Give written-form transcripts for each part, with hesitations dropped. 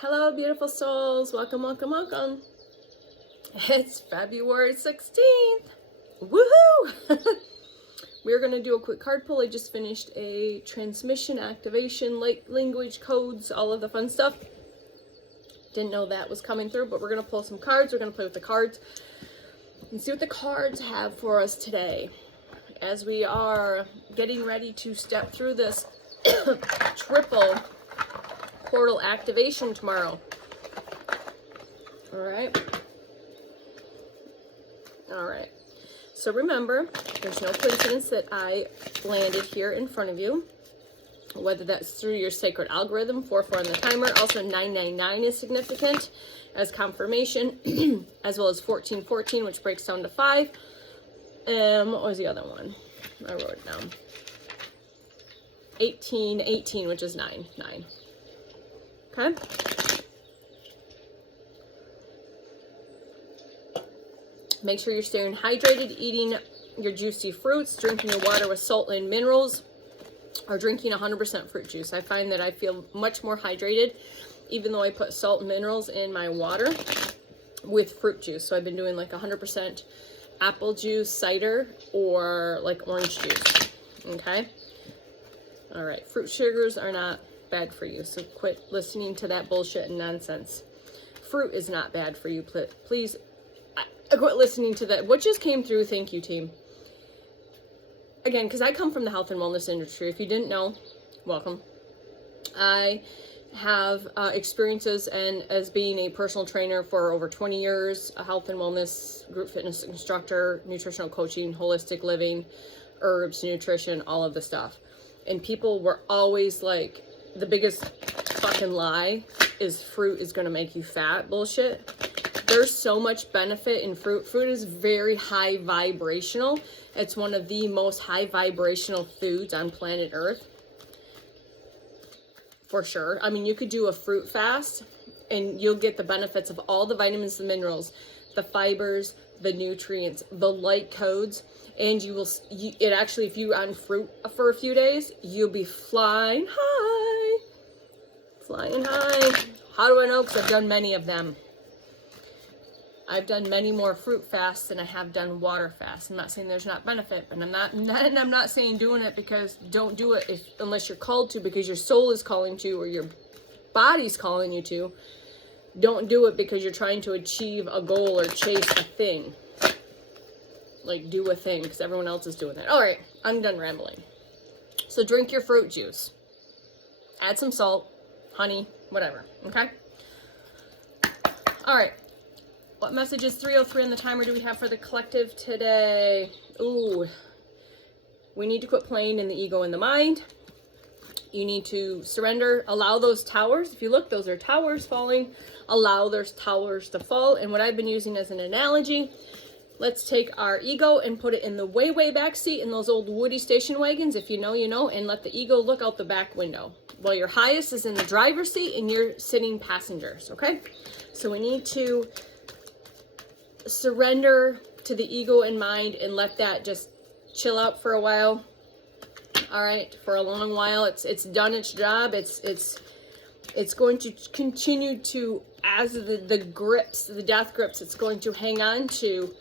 Hello, beautiful souls. Welcome, welcome, welcome. It's February 16th. Woohoo! We're going to do a quick card pull. I just finished a transmission activation, language codes, all of the fun stuff. Didn't know that was coming through, but we're going to pull some cards. We're going to play with the cards and see what the cards have for us today as we are getting ready to step through this triple portal activation tomorrow. All right. So remember, there's no coincidence that I landed here in front of you, whether that's through your sacred algorithm, 4-4 on the timer. Also 999 is significant as confirmation, as well as 1414, which breaks down to 5. What was the other one? I wrote it down. 1818, which is 9. Okay. Make sure you're staying hydrated, eating your juicy fruits, drinking your water with salt and minerals, or drinking 100% fruit juice. I find that I feel much more hydrated, even though I put salt and minerals in my water with fruit juice. So I've been doing like 100% apple juice, cider, or like orange juice. Okay. All right. Fruit sugars are not bad for you, so quit listening to that bullshit and nonsense. Fruit is not bad for you. Please quit listening to that. What just came through? Thank you, team. Again, because I come from the health and wellness industry. If you didn't know, welcome. I have experiences and as being a personal trainer for over 20 years, a health and wellness group fitness instructor, nutritional coaching, holistic living, herbs, nutrition, all of the stuff. And people were always like, the biggest fucking lie is fruit is going to make you fat bullshit. There's so much benefit in fruit. Fruit is very high vibrational. It's one of the most high vibrational foods on planet Earth. For sure. I mean, you could do a fruit fast and you'll get the benefits of all the vitamins, the minerals, the fibers, the nutrients, the light codes. And you will, it actually, if you're on fruit for a few days, you'll be flying high. Flying high. How do I know? Because I've done many of them. I've done many more fruit fasts than I have done water fasts. I'm not saying there's not benefit, but I'm not saying doing it because don't do it unless you're called to, because your soul is calling to, or your body's calling you to. Don't do it because you're trying to achieve a goal or chase a thing. Like, do a thing because everyone else is doing that. All right, I'm done rambling. So drink your fruit juice. Add some salt, honey, whatever, okay? All right. What messages 303 on the timer do we have for the collective today? Ooh, we need to quit playing in the ego and the mind. You need to surrender, allow those towers. If you look, those are towers falling. Allow those towers to fall. And what I've been using as an analogy, let's take our ego and put it in the way, way back seat in those old Woody station wagons. If you know, you know, and let the ego look out the back window. While your highest is in the driver's seat and you're sitting passengers, okay? So we need to surrender to the ego and mind and let that just chill out for a while. All right, for a long while. It's done its job. It's going to continue to, as the grips, the death grips, it's going to hang on to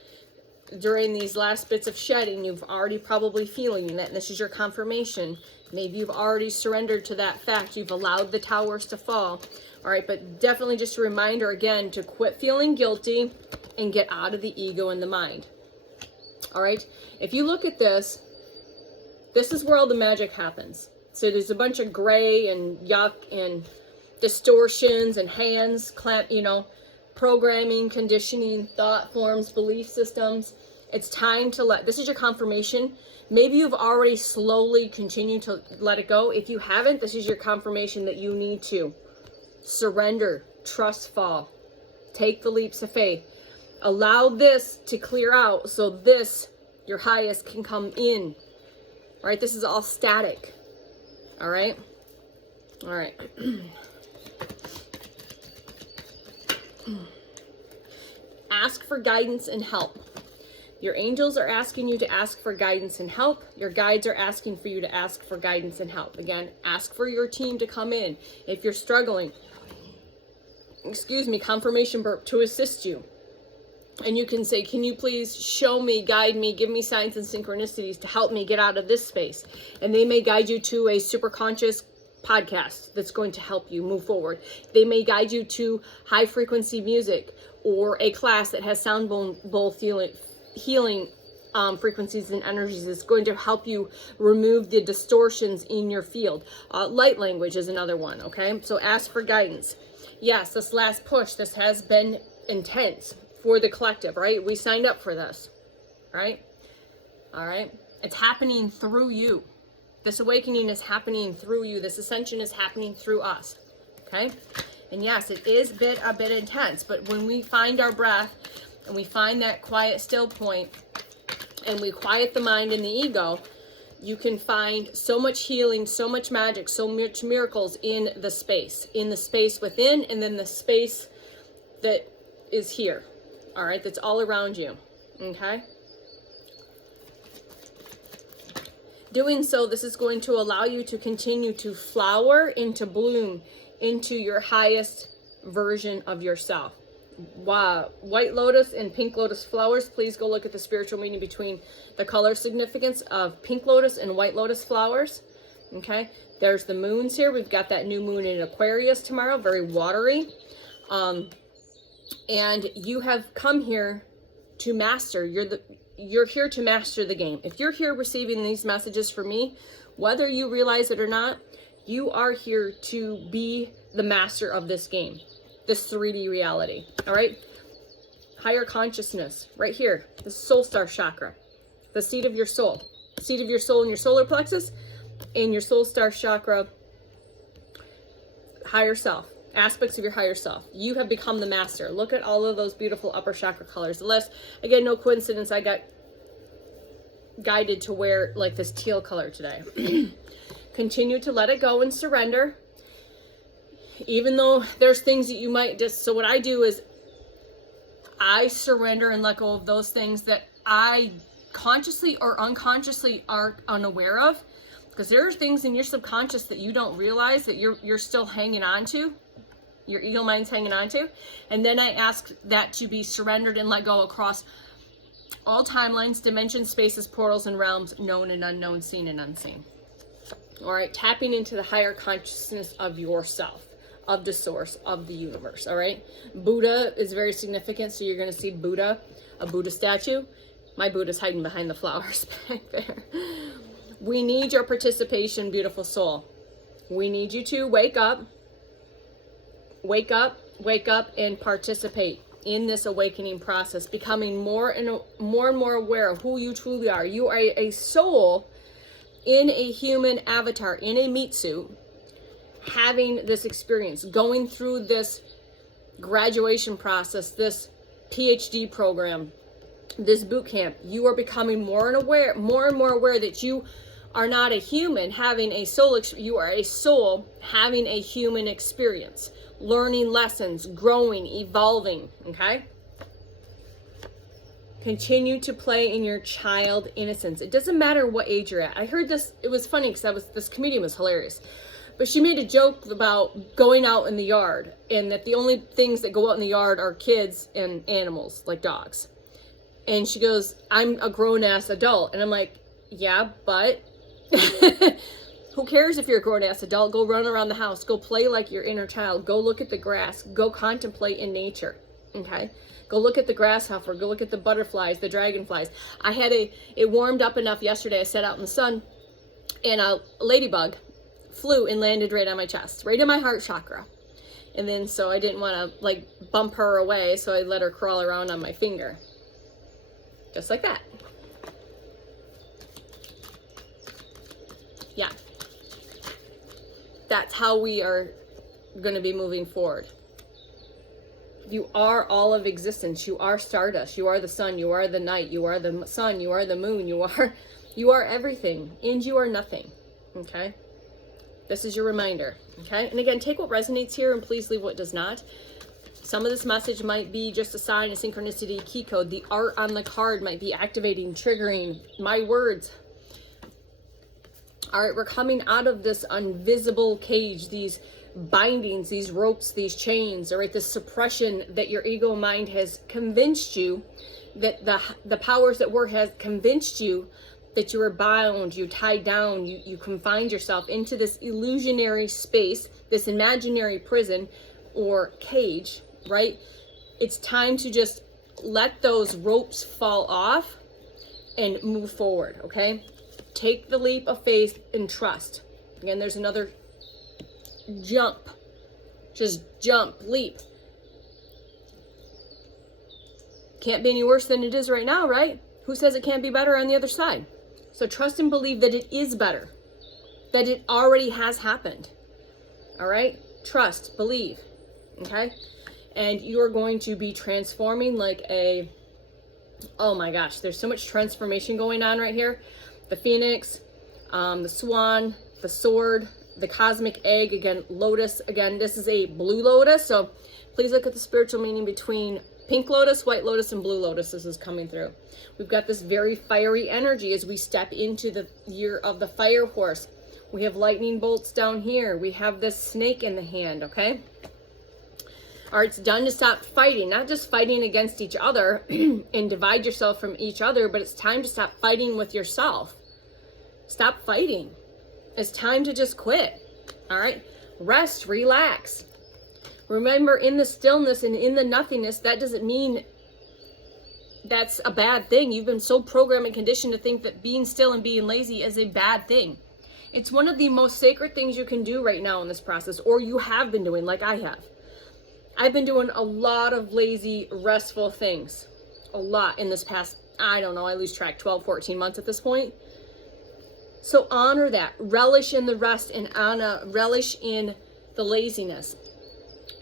during these last bits of shedding. You've already probably feeling that, and this is your confirmation. Maybe you've already surrendered to that fact. You've allowed the towers to fall. All right, but definitely just a reminder again to quit feeling guilty and get out of the ego and the mind. All right, if you look at this, this is where all the magic happens. So there's a bunch of gray and yuck and distortions and hands, programming, conditioning, thought forms, belief systems. It's time to this is your confirmation. Maybe you've already slowly continued to let it go. If you haven't, this is your confirmation that you need to surrender, trust fall, take the leaps of faith. Allow this to clear out so this, your highest, can come in. All right, this is all static. All right? All right. Ask for guidance and help. Your angels are asking you to ask for guidance and help. Your guides are asking for you to ask for guidance and help. Again, ask for your team to come in. If you're struggling, confirmation burp to assist you. And you can say, can you please show me, guide me, give me signs and synchronicities to help me get out of this space? And they may guide you to a super conscious podcast that's going to help you move forward. They may guide you to high frequency music or a class that has sound bowl healing frequencies and energies. It's going to help you remove the distortions in your field. Light language is another one, okay? So ask for guidance. Yes, this last push, this has been intense for the collective, right? We signed up for this, right? All right. It's happening through you. This awakening is happening through you. This ascension is happening through us, okay? And yes, it is a bit intense, but when we find our breath and we find that quiet still point and we quiet the mind and the ego, you can find so much healing, so much magic, so much miracles in the space within, and then the space that is here. All right, that's all around you, okay? Doing so, this is going to allow you to continue to flower and to bloom into your highest version of yourself. Wow. White lotus and pink lotus flowers, please go look at the spiritual meaning between the color significance of pink lotus and white lotus flowers, okay? There's the moons here. We've got that new moon in Aquarius tomorrow, very watery. And you have come here to master. You're here to master the game. If you're here receiving these messages from me, whether you realize it or not, you are here to be the master of this game, this 3D reality. All right. Higher consciousness right here, the soul star chakra, the seat of your soul in your solar plexus and your soul star chakra, higher self. Aspects of your higher self. You have become the master. Look at all of those beautiful upper chakra colors. Unless, again, no coincidence, I got guided to wear like this teal color today. Continue to let it go and surrender. Even though there's things that you might just, so what I do is I surrender and let go of those things that I consciously or unconsciously are unaware of. Because there are things in your subconscious that you don't realize that you're still hanging on to. Your ego mind's hanging on to. And then I ask that to be surrendered and let go across all timelines, dimensions, spaces, portals, and realms, known and unknown, seen and unseen. All right, tapping into the higher consciousness of yourself, of the source, of the universe, all right? Buddha is very significant, so you're going to see Buddha, a Buddha statue. My Buddha's hiding behind the flowers back there. We need your participation, beautiful soul. We need you to wake up, and participate in this awakening process, becoming more and more aware of who you truly are. You are a soul in a human avatar, in a meat suit, having this experience, going through this graduation process, this PhD program, this boot camp. You are becoming more and more aware that you are not a human having a soul, you are a soul having a human experience, learning lessons, growing, evolving, okay? Continue to play in your child innocence. It doesn't matter what age you're at. I heard this, it was funny because this comedian was hilarious. But she made a joke about going out in the yard and that the only things that go out in the yard are kids and animals, like dogs. And she goes, I'm a grown-ass adult. And I'm like, yeah, but who cares if you're a grown-ass adult? Go run around the house. Go play like your inner child. Go look at the grass. Go contemplate in nature, okay? Go look at the grasshopper. Go look at the butterflies, the dragonflies. It warmed up enough yesterday. I sat out in the sun, and a ladybug flew and landed right on my chest, right in my heart chakra. And then, so I didn't want to, like, bump her away, so I let her crawl around on my finger. Just like that. Yeah. That's how we are going to be moving forward. You are all of existence. You are stardust. You are the sun. You are the night. You are the sun. You are the moon. You are everything. And you are nothing. Okay? This is your reminder. Okay? And again, take what resonates here and please leave what does not. Some of this message might be just a sign, a synchronicity, key code. The art on the card might be activating, triggering my words. All right, we're coming out of this invisible cage, these bindings, these ropes, these chains, all right, this suppression that your ego mind has convinced you, that the powers that were has convinced you that you are bound, you tied down, you confined yourself into this illusionary space, this imaginary prison or cage, right? It's time to just let those ropes fall off and move forward, okay? Take the leap of faith and trust. Again, there's another jump. Just jump, leap. Can't be any worse than it is right now, right? Who says it can't be better on the other side? So trust and believe that it is better, that it already has happened. All right? Trust, believe, okay? And you are going to be transforming like oh my gosh, there's so much transformation going on right here. The phoenix, the swan, the sword, the cosmic egg, again, lotus. Again, this is a blue lotus, so please look at the spiritual meaning between pink lotus, white lotus, and blue lotus. This is coming through. We've got this very fiery energy as we step into the year of the fire horse. We have lightning bolts down here. We have this snake in the hand, okay? All right, it's done to stop fighting, not just fighting against each other and divide yourself from each other, but it's time to stop fighting with yourself. Stop fighting. It's time to just quit, all right? Rest, relax. Remember, in the stillness and in the nothingness, that doesn't mean that's a bad thing. You've been so programmed and conditioned to think that being still and being lazy is a bad thing. It's one of the most sacred things you can do right now in this process, or you have been doing, like I have. I've been doing a lot of lazy, restful things. A lot in this past, I don't know, I lose track, 12, 14 months at this point. So honor that. Relish in the rest and relish in the laziness.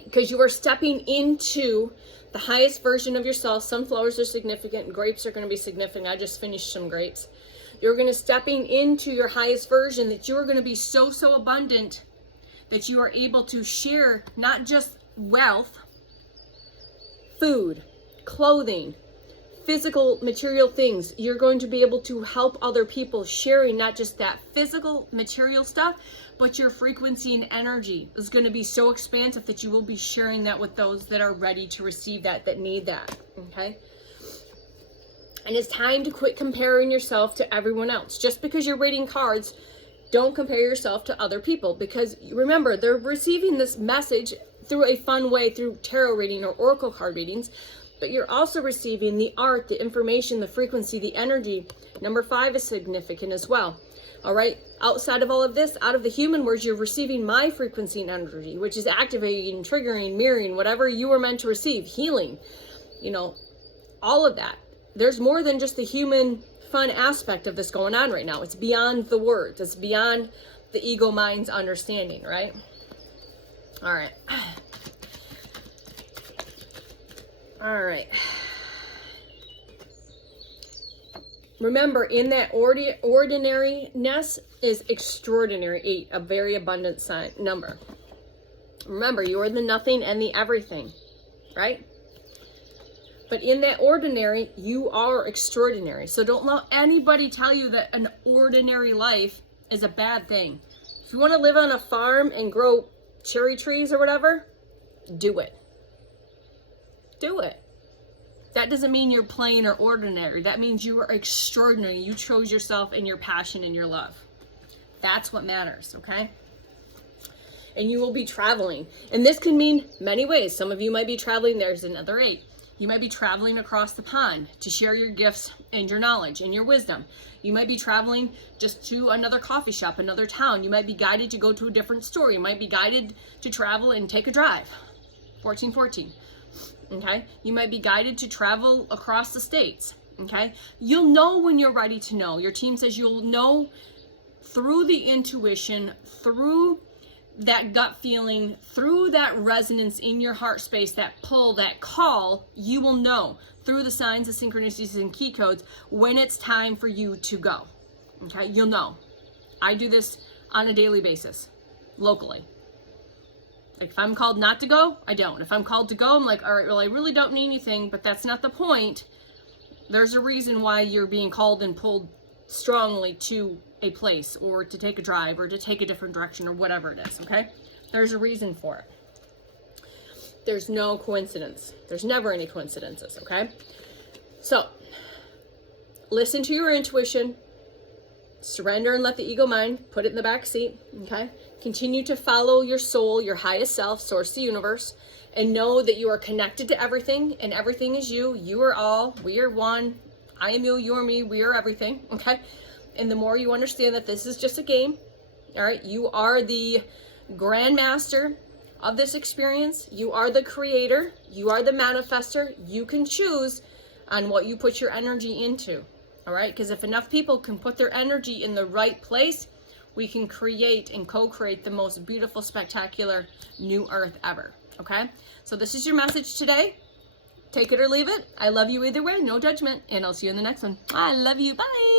Because you are stepping into the highest version of yourself. Sunflowers are significant. Grapes are going to be significant. I just finished some grapes. You're going to stepping into your highest version, that you are going to be so abundant that you are able to share not just wealth, food, clothing, physical material things. You're going to be able to help other people, sharing not just that physical material stuff, but your frequency and energy is going to be so expansive that you will be sharing that with those that are ready to receive that need that, okay? And it's time to quit comparing yourself to everyone else. Just because you're reading cards, don't compare yourself to other people, because remember, they're receiving this message through a fun way, through tarot reading or oracle card readings, but you're also receiving the art, the information, the frequency, the energy. Number 5 is significant as well. All right. Outside of all of this, out of the human words, you're receiving my frequency and energy, which is activating, triggering, mirroring, whatever you were meant to receive, healing, you know, all of that. There's more than just the human fun aspect of this going on right now. It's beyond the words. It's beyond the ego mind's understanding, right? All right. All right. Remember, in that ordinariness is extraordinary. 8, a very abundant number. Remember, you are the nothing and the everything, right? But in that ordinary, you are extraordinary. So don't let anybody tell you that an ordinary life is a bad thing. If you want to live on a farm and grow cherry trees or whatever, do it. Do it. That doesn't mean you're plain or ordinary. That means you are extraordinary. You chose yourself and your passion and your love. That's what matters, okay? And you will be traveling. And this can mean many ways. Some of you might be traveling. There's another 8. You might be traveling across the pond to share your gifts and your knowledge and your wisdom. You might be traveling just to another coffee shop, another town. You might be guided to go to a different store. You might be guided to travel and take a drive. 1414. Okay? You might be guided to travel across the states. Okay? You'll know when you're ready to know. Your team says you'll know through the intuition, through that gut feeling, through that resonance in your heart space, that pull, that call. You will know through the signs, the synchronicities, and key codes when it's time for you to go. Okay? You'll know. I do this on a daily basis, locally. Like, if I'm called not to go, I don't. If I'm called to go, I'm like, all right, well, I really don't need anything, but that's not the point. There's a reason why you're being called and pulled strongly to a place, or to take a drive, or to take a different direction, or whatever it is, okay? There's a reason for it. There's no coincidence. There's never any coincidences, okay? So, listen to your intuition. Surrender and let the ego mind. Put it in the back seat, okay? Continue to follow your soul, your highest self, source, the universe, and know that you are connected to everything, and everything is you. You are all. We are one. I am you, you are me. We are everything, okay? And the more you understand that this is just a game, all right? You are the grandmaster of this experience. You are the creator. You are the manifester. You can choose on what you put your energy into, all right? Because if enough people can put their energy in the right place, we can create and co-create the most beautiful, spectacular new earth ever, okay? So this is your message today. Take it or leave it. I love you either way, no judgment, and I'll see you in the next one. I love you, bye.